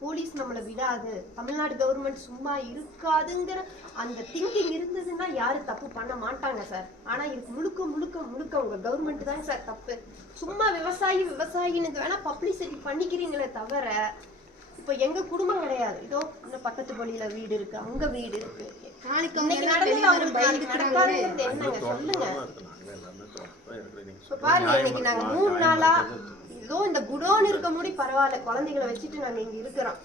Police நம்மளை விடாது. Tamil Nadu government சும்மா இருக்காதுங்கிற அந்த திங்கிங் இருந்ததுன்னா யாரும் தப்பு பண்ண மாட்டாங்க சார் ஆனா இதுக்கு முழுக்க முழுக்க முழுக்க உங்க கவர்மெண்ட் தான் சார் தப்பு. சும்மா விவசாயி விவசாயின்னு வேணா பப்ளிசிட்டி பண்ணிக்கிறீங்களே தவிர இப்போ எங்க குடும்பம் கிடையாது. இதோ இந்த பக்கத்து பள்ளியில வீடு இருக்கு அங்க வீடு இருக்கு. நாளைக்கு அவங்க நடந்தது அவங்களுக்கு நாளைக்கு. நடக்காதுங்கிறது என்னங்க சொல்லுங்க. இப்ப பாருங்க இன்னைக்கு நாங்க மூணு நாளா. ஏதோ இந்த குடோன் இருக்க முடி பரவாயில்ல குழந்தைகளை வச்சுட்டு நாங்க இங்க இருக்கிறோம்.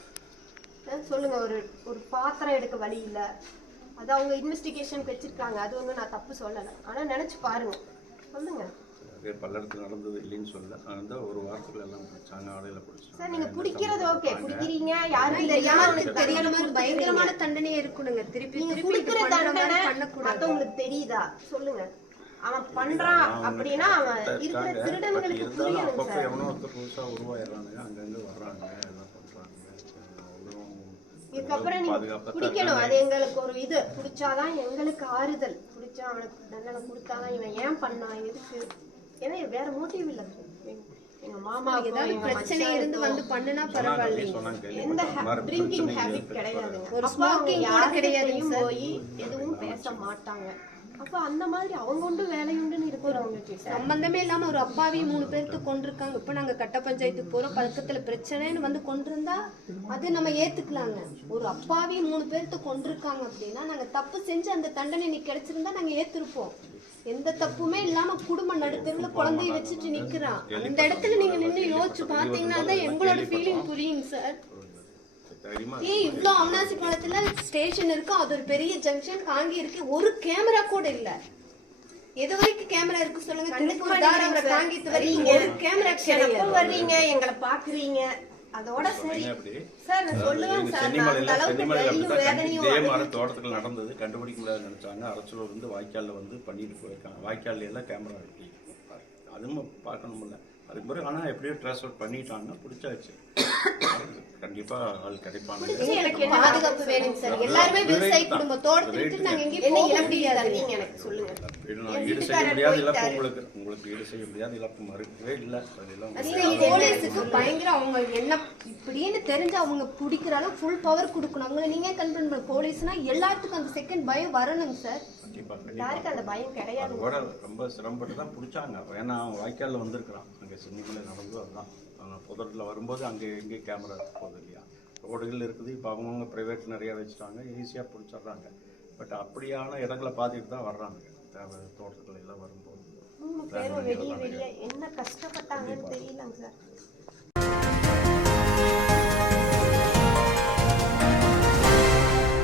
சொல்லுங்க ஒரு ஒரு பாத்திரம் எடுக்க வழி இல்ல. அது அவங்க இன்வெஸ்டிகேஷன் வச்சிருக்காங்க. அது வந்து நான் தப்பு சொல்லல. ஆனா நினைச்சு பாருங்க. சொல்லுங்க. அதே பல்லடத்தில் நடந்தது இல்லைன்னு சொல்ல அந்த ஒரு வாரத்துக்குள்ள எல்லாம் பிடிச்சாங்க ஆலையில பிடிச்சாங்க சார் நீங்க குடிக்கிறது ஓகே. ஆனா யாரும் தெரியாம அவனுக்கு தெரியாத தண்டனை மாதிரி பயங்கரமான தண்டனையே இருக்கணுங்க திருப்பி நீங்க குடுக்கிற தண்டனை பண்ணக்கூடாது. மத்தவங்களுக்கு தெரியுதா? சொல்லுங்க. அவன் பண்றான் அப்படின்னா அவன் இருக்கிற. திருடன்களுக்கு புரியணும் சார். எவனோ ஒருத்தர் புதுசா உருவாயிடுறானுங்க அங்கங்க வர்றாங்க எல்லாம் பண்றாங்க. அவங்களும் இதுக்கப்புறம் குடிக்கணும். அது எங்களுக்கு ஒரு இது. குடிச்சாதான் எங்களுக்கு ஆறுதல். குடிச்சா அவனுக்கு தண்டனை கொடுத்தாதான் இவன் ஏன் பண்ணான்? எதுக்கு? ஏன்னா வேற மோட்டிவ் இல்ல எங்க- மாமாவுக்கோ ஏதாவது பிரச்சனை இருந்து வந்து பண்ணுனா சொன்னாங்க, எந்த ட்ரிங்கிங் ஹேபிட். கிடையாதுங்க ஒரு smoking கூட சார். போய் எதுவும் பேச மாட்டாங்க. அப்ப அந்த மாதிரி அவங்க உண்டு வேலையுண்டுன்னு இருக்கிறவங்க சம்பந்தமே இல்லாம ஒரு அப்பாவி மூணு பேருக்கு கொண்டிருக்காங்க இப்ப நாங்க கட்ட பஞ்சாயத்துக்கு போறோம். பக்கத்துல பிரச்சனைன்னு வந்து கொண்டிருந்தா அது நம்ம ஏத்துக்கலாங்க. ஒரு அப்பாவி மூணு பேர்த்து கொண்டிருக்காங்க அப்படின்னா நாங்க தப்பு செஞ்சு அந்த தண்டனை இன்னைக்கு கிடைச்சிருந்தா நாங்க ஏத்திருப்போம். எந்த தப்புமே இல்லாம குடும்ப நடுத்தருல குழந்தைய வச்சுட்டு நிக்கிறான் அந்த இடத்துல நீங்க நின்னு யோசிச்சு பாத்தீங்கன்னா தான் எங்களோட ஃபீலிங் புரியுங்க சார் ஏய் இவ்ளோ அவனாசி காலத்துல ஸ்டேஷன் இருக்கு? அது ஒரு பெரிய ஜங்ஷன் காங்கி இருக்கு. ஒரு கேமரா கூட இல்ல. எது வரைக்கும் கேமரா இருக்கு சொல்லுங்க. திருப்பூர் வரைக்கும் ஒரு கேமரா கிடையாது. வர்றீங்க? எங்களை பாக்குறீங்க. அதோட சரி. நான் சொல்லுவேன் அந்த அளவுக்கு வேதனையும் இதே மாதிரி தோட்டத்துக்கு நடந்தது. கண்டுபிடிக்க முடியாது நினைச்சாங்க. அரசூர் வந்து வாய்க்கால்ல வந்து பண்ணிட்டு போயிருக்காங்க. வாய்க்கால்ல எல்லாம் கேமரா இருக்கு. அதுவும் பார்க்கணும்ல அதுக்கு பிறகு ஆனா எப்படியோ ட்ரான்ஸ்ஃபர் அவுட் பண்ணிட்டாங்க பிடிச்சாச்சு. கண்டிப்பா ஆள் கிடைப்பாங்க. பாதுகாப்பு வேணுங்க சார். எல்லாருமே விவசாயி குடும்பத்தோட விட்டு நாங்க எங்கேயும் என்ன போக இழப்பீடு முடியாது. தருவீங்க எனக்கு சொல்லுங்க. ஈடு என் ஈடு செய்ய வீட்டுக்காரர் முடியாத இழப்பு போயிட்டாரு. உங்களுக்கு. உங்களுக்கு ஈடு செய்ய முடியாத இழப்பு மறுக்கவே இல்லை. அதெல்லாம் இந்த போலீஸுக்கு பயங்கர அவங்க என்ன இப்படின்னு தெரிஞ்சு அவங்க பிடிக்கிற அளவு ஃபுல் பவர் கொடுக்கணும். அவங்கள நீங்க கன்ஃபர்ம் பண்ண போலீஸ்னா எல்லாத்துக்கும் அந்த செகண்ட் பயம் வரணுங்க சார். கண்டிப்பா கண்டிப்பா. யாருக்கு அந்த பயம் கிடையாது? அதோட ரொம்ப சிரமப்பட்டு தான் பிடிச்சாங்க. ஏன்னா அவன் வாய்க்காலில் வந்திருக்கிறான். அங்கே சின்னிமலை நடந்தது அதுதான். புதரில் வரும்போது அங்கே எங்கேயும் கேமரா போகுது இல்லையா ரோடுகள் இருக்குது. இப்போ அவங்கவுங்க ப்ரைவேட் நிறையா வச்சுட்டாங்க. ஈஸியாக பிடிச்சிடுறாங்க. பட் அப்படியான இடங்களை பார்த்துட்டு தான் வர்றாங்க. தேவை தோட்டத்துல எல்லாம் வரும்போது. என்ன கஷ்டப்பட்டாங்கன்னு தெரியலங்க சார்.